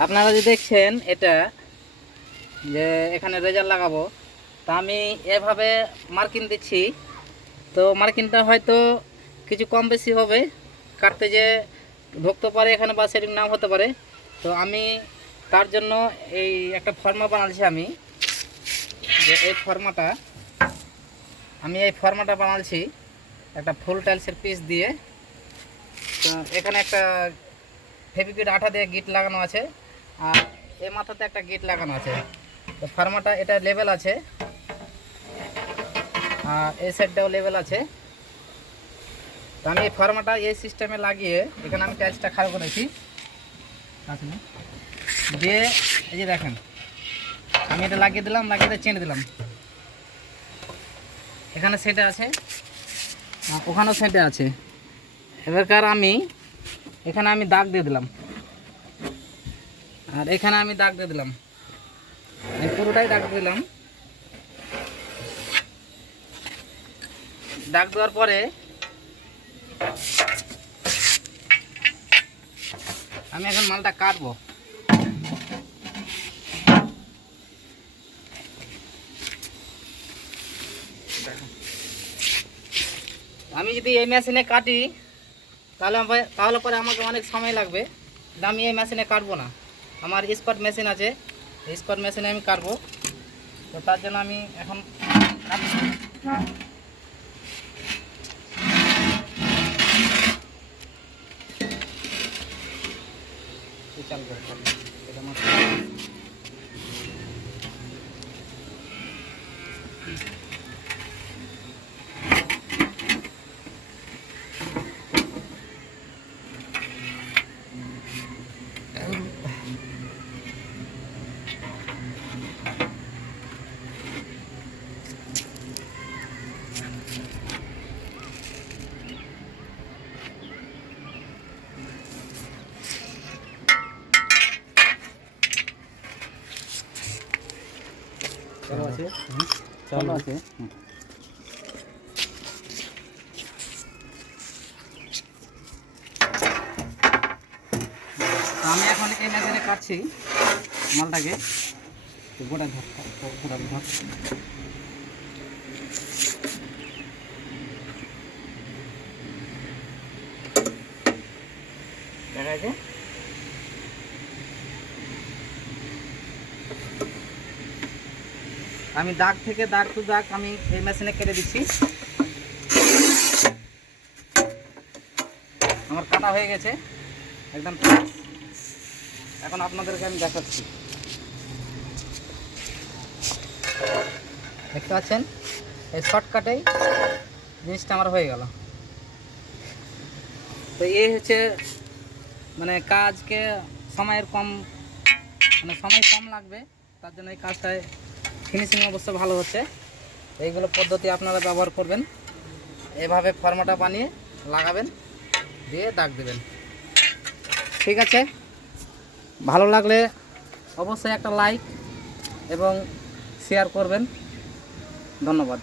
আপনারা যে দেখছেন এটা, যে এখানে রেজাল্ট লাগাবো, তা আমি এভাবে মার্কিন দিচ্ছি। তো মার্কিনটা হয়তো কিছু কম বেশি হবে, কাটতে যে ঢুকতে পারে এখানে বা সেটিং নাম হতে পারে। তো আমি তার জন্য এই একটা ফর্মা বানাচ্ছি আমি, যে এই ফর্মাটা, আমি এই ফর্মাটা বানাচ্ছি একটা ফুল টাইলসের পিস দিয়ে। তো এখানে একটা ফেভিকুইড আঠা দিয়ে গিট লাগানো আছে। আর এই মাথাতে একটা গিট লাগানো আছে। তো ফার্মাটা, এটা লেভেল আছে। আর এই সাইডটাও লেভেল আছে। তো আমি এই ফার্মাটা এই সিস্টেমে লাগিয়ে এখানে আমি টাইলসটা খাড়া করেছি দিয়ে এই যে দেখেন, আমি এটা লাগিয়ে দিলাম, লাগিয়ে দিয়ে চেনে দিলাম। এখানে সেটে আছে ওখানেও সেটে আছে। এবারকার আমি, এখানে আমি দাগ দিয়ে দিলাম। আর এখানে আমি দাগ দিয়ে দিলাম। পুরোটাই দাগ দিলাম। দাগ দেওয়ার পরে আমি এখন মালটা কাটবো। আমি যদি এই মেশিনে কাটি, তাহলে তাহলে পরে আমাকে অনেক সময় লাগবে। আমি এই মেশিনে কাটবো না। আমার স্কট মেশিন আছে এই স্কট মেশিনে আমি কাটবো তো তার জন্য আমি এখন কাটছি। এই চালু করে চালু। আছে। আছে আমি এখন এই মেশিনে কাটছি মালটাকে। গোটা ধর গোটা ধর দেখা যাচ্ছে? আমি দাগ থেকে দাগ টু দাগ আমি এই মেশিনে কেটে দিচ্ছি। আমার কাটা হয়ে গেছে। একদম এখন আপনাদেরকে আমি দেখাচ্ছি। দেখতে পাচ্ছেন? এই শর্টকাটেই জিনিসটা আমার হয়ে গেল। তো এই হচ্ছে মানে কাজকে সময়ের কম মানে সময় কম লাগবে। তার জন্য এই কাজটায় ফিনিশিং অবশ্য ভালো হচ্ছে। এইগুলো পদ্ধতি আপনারা ব্যবহার করবেন। এভাবে ফর্মাটা বানিয়ে লাগাবেন, দিয়ে দাগ দেবেন। ঠিক আছে? ভালো লাগলে অবশ্যই একটা লাইক এবং শেয়ার করবেন। ধন্যবাদ।